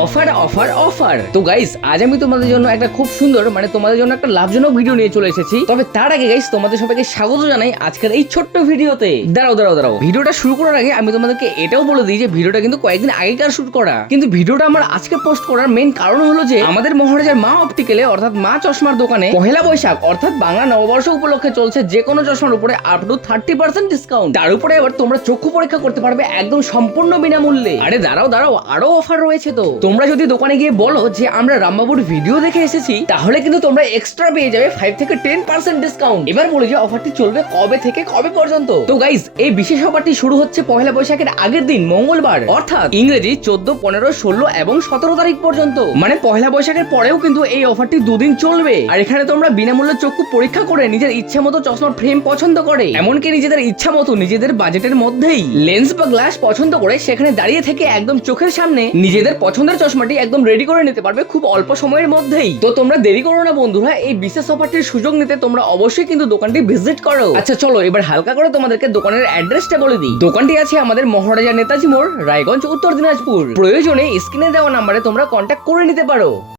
Offer offer offer. তো guys, আজ আমি তোমাদের জন্য একটা খুব সুন্দর তোমাদের জন্য একটা লাভজনক ভিডিও নিয়ে চলে এসেছি। তবে তার আগে গাইস, তোমাদের সবাইকে স্বাগত জানাই আজকের এই ছোট্ট ভিডিওতে। দাঁড়াও, ভিডিওটা শুরু করার আগে আমি তোমাদেরকে এটাও বলে দিই যে ভিডিওটা কিন্তু কয়েকদিন আগেকার শুট করা, কিন্তু ভিডিওটা আমার আজকে পোস্ট করার মেইন কারণ হলো যে আমাদের মহারাজার মা অপটিক্যালে অর্থাৎ মা চশমার দোকানে পহেলা বৈশাখ অর্থাৎ বাংলা নববর্ষ উপলক্ষে চলছে যে কোনো চশমার উপরে আপ টু 30% ডিসকাউন্ট। তার উপরে এবার তোমরা চক্ষু পরীক্ষা করতে পারবে একদম সম্পূর্ণ বিনামূল্যে। আরে দাঁড়াও, আরো অফার রয়েছে। তো তোমরা যদি দোকানে গিয়ে বলো যে আমরা রামবাবুর ভিডিও দেখে এসেছি, তাহলে কিন্তু তোমরা এক্সট্রা পেয়ে যাবে 5 থেকে 10% ডিসকাউন্ট। এবার বলি যে অফারটি চলবে কবে থেকে কবে পর্যন্ত। তো গাইস, এই বিশেষ অফারটি শুরু হচ্ছে পহেলা বৈশাখের আগের দিন মঙ্গলবার অর্থাৎ ইংরেজি 14, 15, 16 এবং 17 তারিখ পর্যন্ত। মানে পহেলা বৈশাখের পরেও কিন্তু এই অফারটি দুদিন চলবে। আর এখানে তোমরা বিনামূল্যে চক্ষু পরীক্ষা করে নিজের ইচ্ছা মতো চশমার ফ্রেম পছন্দ করে, এমনকি নিজেদের ইচ্ছা মতো নিজেদের বাজেটের মধ্যেই লেন্স বা গ্লাস পছন্দ করে সেখানে দাঁড়িয়ে থেকে একদম চোখের সামনে নিজেদের পছন্দের চশমাটি একদম রেডি করে নিতে পারবে খুব অল্প সময়ের মধ্যেই। তো তোমরা দেরি করো না বন্ধুরা, এই বিশেষ অফারটির সুযোগ নিতে তোমরা অবশ্যই কিন্তু দোকানটি ভিজিট করো। আচ্ছা চলো এবার হালকা করে তোমাদেরকে দোকানের অ্যাড্রেসটা বলে দিই। দোকানটি আছে আমাদের মহারাজা নেতাজি মোড়, রায়গঞ্জ, উত্তর দিনাজপুর। প্রয়োজনে স্ক্রিনে দেওয়া নাম্বারে তোমরা কন্ট্যাক্ট করে নিতে পারো।